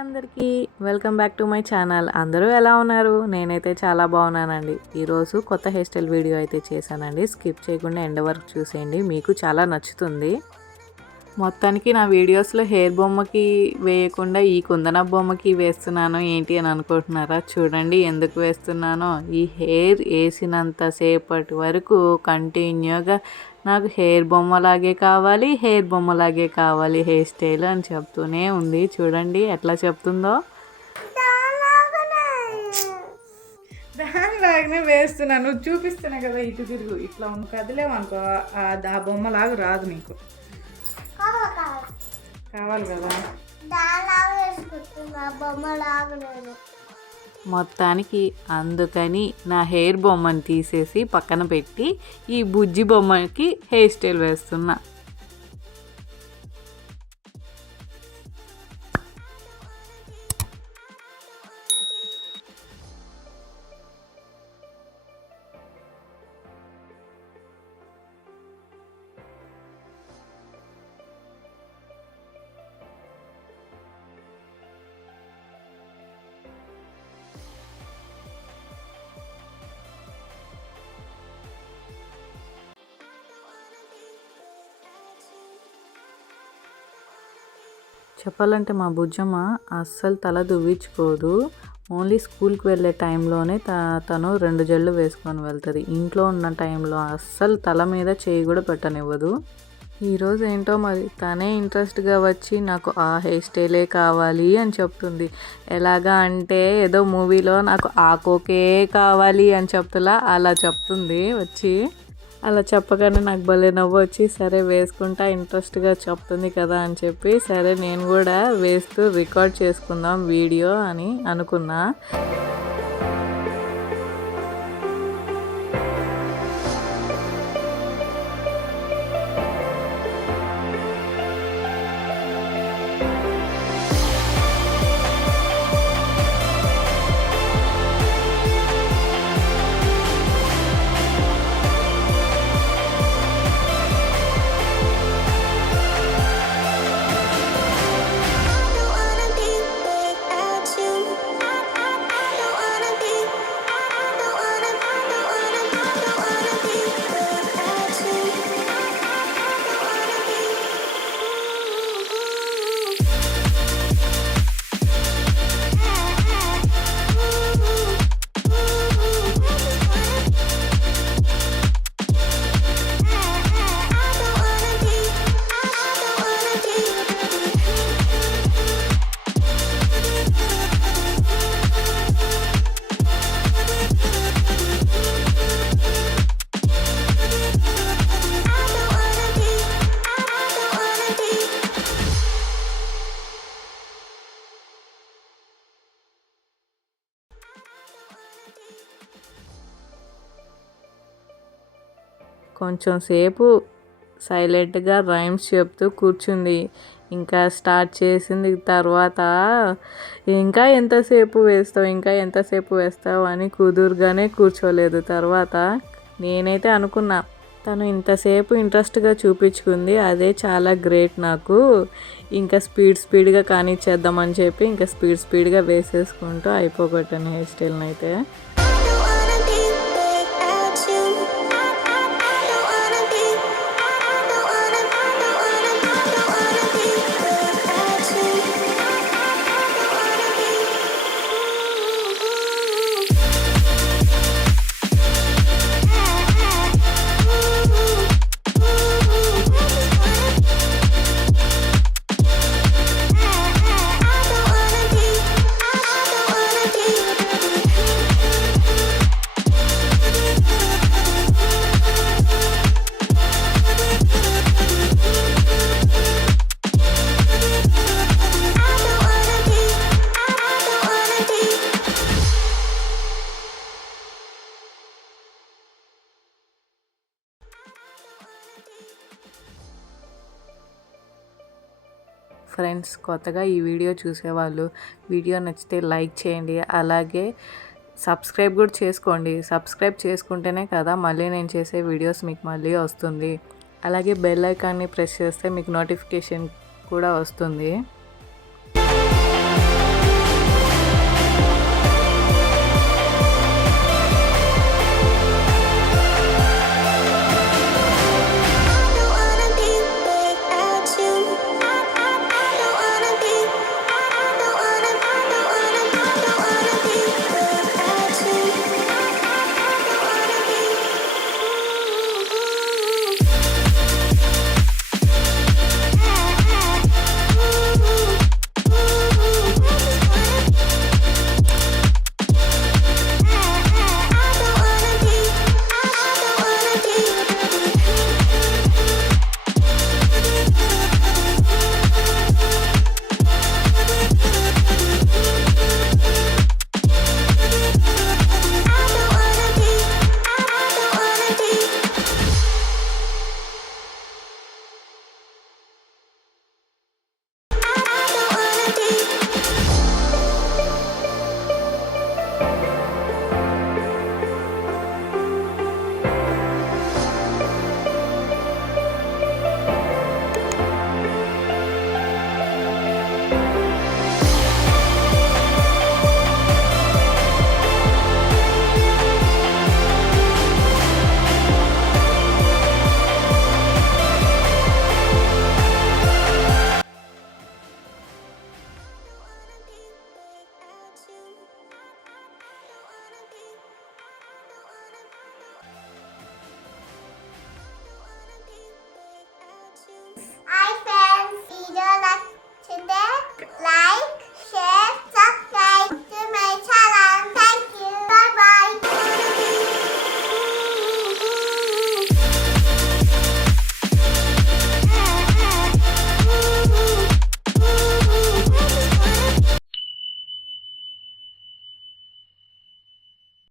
అందరికీ welcome back to my channel. అందరూ ఎలా ఉన్నారు? నేనైతే చాలా బాగున్నానండి. ఈరోజు కొత్త హెయిర్ స్టైల్ వీడియో అయితే చేశానండి. స్కిప్ చేయకుండా ఎండ్ వరకు చూసేయండి, మీకు చాలా నచ్చుతుంది. మొత్తానికి నా వీడియోస్లో హెయిర్ బొమ్మకి వేయకుండా ఈ కుందన బొమ్మకి వేస్తున్నాను ఏంటి అని అనుకుంటున్నారా? చూడండి ఎందుకు వేస్తున్నానో. ఈ హెయిర్ వేసినంతసేపటి వరకు కంటిన్యూగా నాకు హెయిర్ బొమ్మలాగే కావాలి, హెయిర్ బొమ్మలాగే కావాలి హెయిర్ స్టైల్ అని చెప్తూనే ఉంది. చూడండి ఎట్లా చెప్తుందో. దానిలాగానే వేస్తున్నాను, చూపిస్తున్నా కదా. ఇటు తిరుగు, ఇట్లా కదిలేవు అనుకో ఆ బొమ్మలాగా రాదు నీకు. కావాలి కదా. మొత్తానికి అందుకని నా హెయిర్ బొమ్మను తీసేసి పక్కన పెట్టి ఈ బుజ్జి బొమ్మకి హెయిర్ స్టైల్ వేస్తున్నా. చెప్పాలంటే మా బుజ్జమ్మ అస్సలు తల దువ్వించుకోదు. ఓన్లీ స్కూల్కి వెళ్ళే టైంలోనే తను 2 జడలు వేసుకొని వెళ్తుంది. ఇంట్లో ఉన్న టైంలో అస్సలు తల మీద చేయి కూడా పెట్టనివ్వదు. ఈరోజు ఏంటో మరి తనే ఇంట్రెస్ట్గా వచ్చి నాకు ఆ హెయిర్ స్టైలే కావాలి అని చెప్తుంది. ఎలాగా అంటే ఏదో మూవీలో నాకు ఆ కోకే కావాలి అని చెప్తులా అలా చెప్తుంది వచ్చి. అలా చెప్పగానే నాకు భలే నవ్వు వచ్చి, సరే వేసుకుంటా ఇంట్రెస్ట్గా చెప్తుంది కదా అని చెప్పి సరే నేను కూడా వేస్తూ రికార్డ్ చేసుకుందాం వీడియో అని అనుకున్నా. కొంచెం సేపు సైలెంట్గా రైమ్స్ చెప్తూ కూర్చుంది. ఇంకా స్టార్ట్ చేసింది. తర్వాత ఇంకా ఎంతసేపు వేస్తావు అని కుదురుగానే కూర్చోలేదు. తర్వాత నేనైతే అనుకున్నా తను ఇంతసేపు ఇంట్రెస్ట్గా చూపించుకుంది, అదే చాలా గ్రేట్ నాకు. ఇంకా స్పీడ్గా కానిచ్చేద్దామని చెప్పి ఇంకా స్పీడ్గా వేసేసుకుంటూ అయిపోగొట్టాను హెయిర్ స్టైల్ని అయితే. ఫ్రెండ్స్, కొత్తగా ఈ వీడియో చూసేవాళ్ళు వీడియో నచ్చితే లైక్ చేయండి, అలాగే సబ్స్క్రైబ్ కూడా చేసుకోండి. సబ్స్క్రైబ్ చేసుకుంటేనే కదా మళ్ళీ నేను చేసే వీడియోస్ మీకు మళ్ళీ వస్తుంది. అలాగే బెల్ ఐకాన్ని ప్రెస్ చేస్తే మీకు నోటిఫికేషన్ కూడా వస్తుంది.